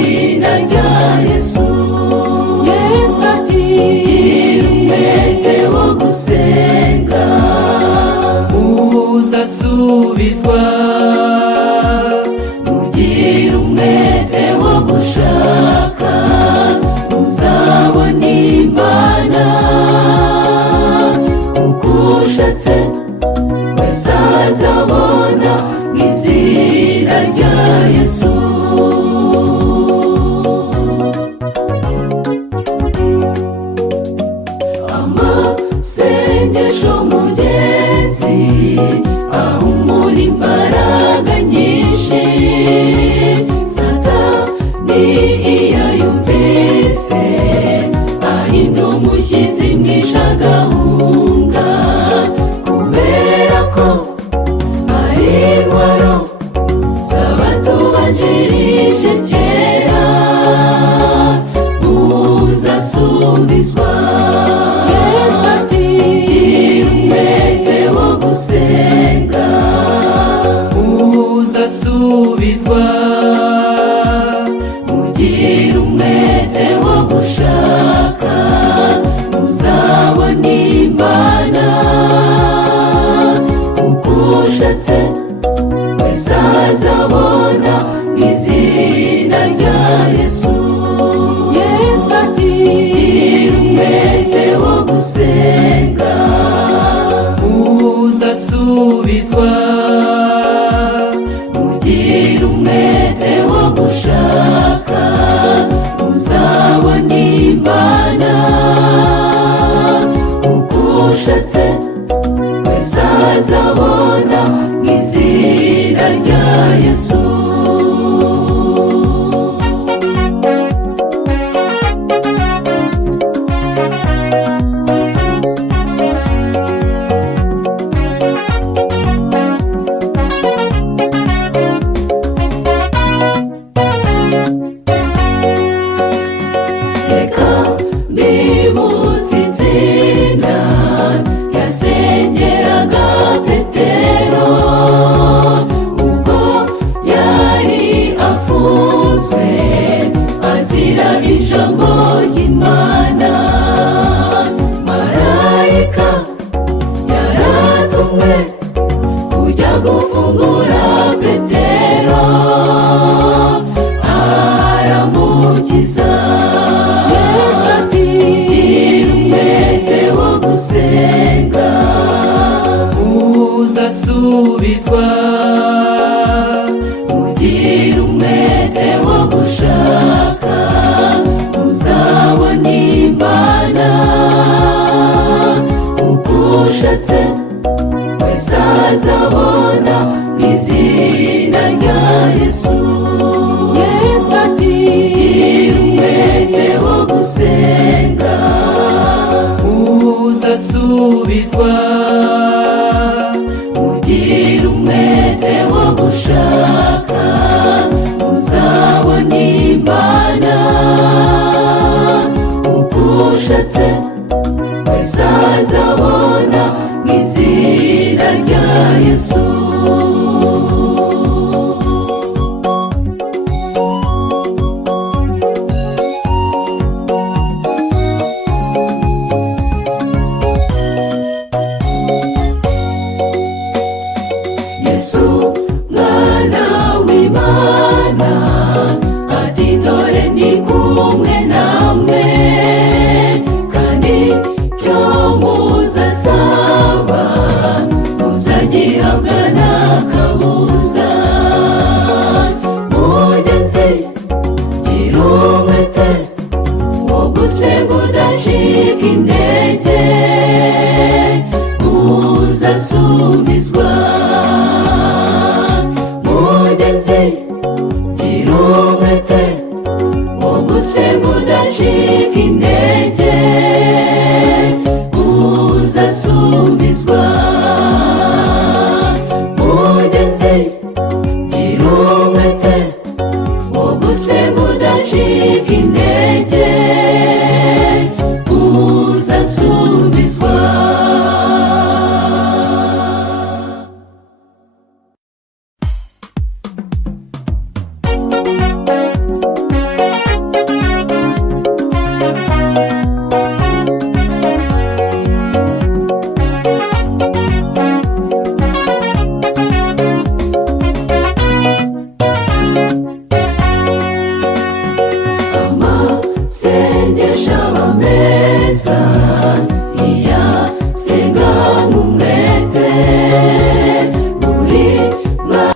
izina rya Yesu. Yesu ati gira umwete wo gusenga uzasubizwa. nugira umwete wo gushaka uzabona Imana. kuko ushatse wese azabona mu izina rya Yesu. Amasengesho mugenzi ahumura imbaraga nyinshi. Satani iyo yumvise ahinda umushyitsi mwinshi agahunga, kubera ko ari intwaro z'abatubanjirije kera. uzasubizwa. Yesu ati gira umwete wo gusenga uzasubizwa. ugira umwete wo gushaka uzabona Imana. kuko ushatse wese azabona mu izina rya Yesu. Yesu ati gira umwete wo gusenga uzasubizwa. ugira umwete wo gushaka uzabona Imana. kuko ushatse wese azabona mu izina rya Yesu. Reka mbibutse izina yasengeraga Petero ubwo yari afunzwe azira ijambo ry'Imana. Marayika yaratumwe kujya gufungura Petero aramukiza. Yesu ati gira umwete wo gusenga uzasubizwa. ugira umwete wo gushaka uzabona Imana. kuko ushatse wese azabona mu izina rya Yesu. Yesu ati gira umwete wo gusenga uzasubizwa. ugira umwete wo gushaka uzabona Imana. kuko ushatse wese azabona mu izina rya Yesu. Yesu mwana w'Imana ati dore ndi kumwe namwe, kandi cyo muzasaba muzagihabwa n'akabuza. mugenzi gira umwete wo gusenga udacika intege uzasubizwa. mugenzi gira umwete wo gusenga udacika intege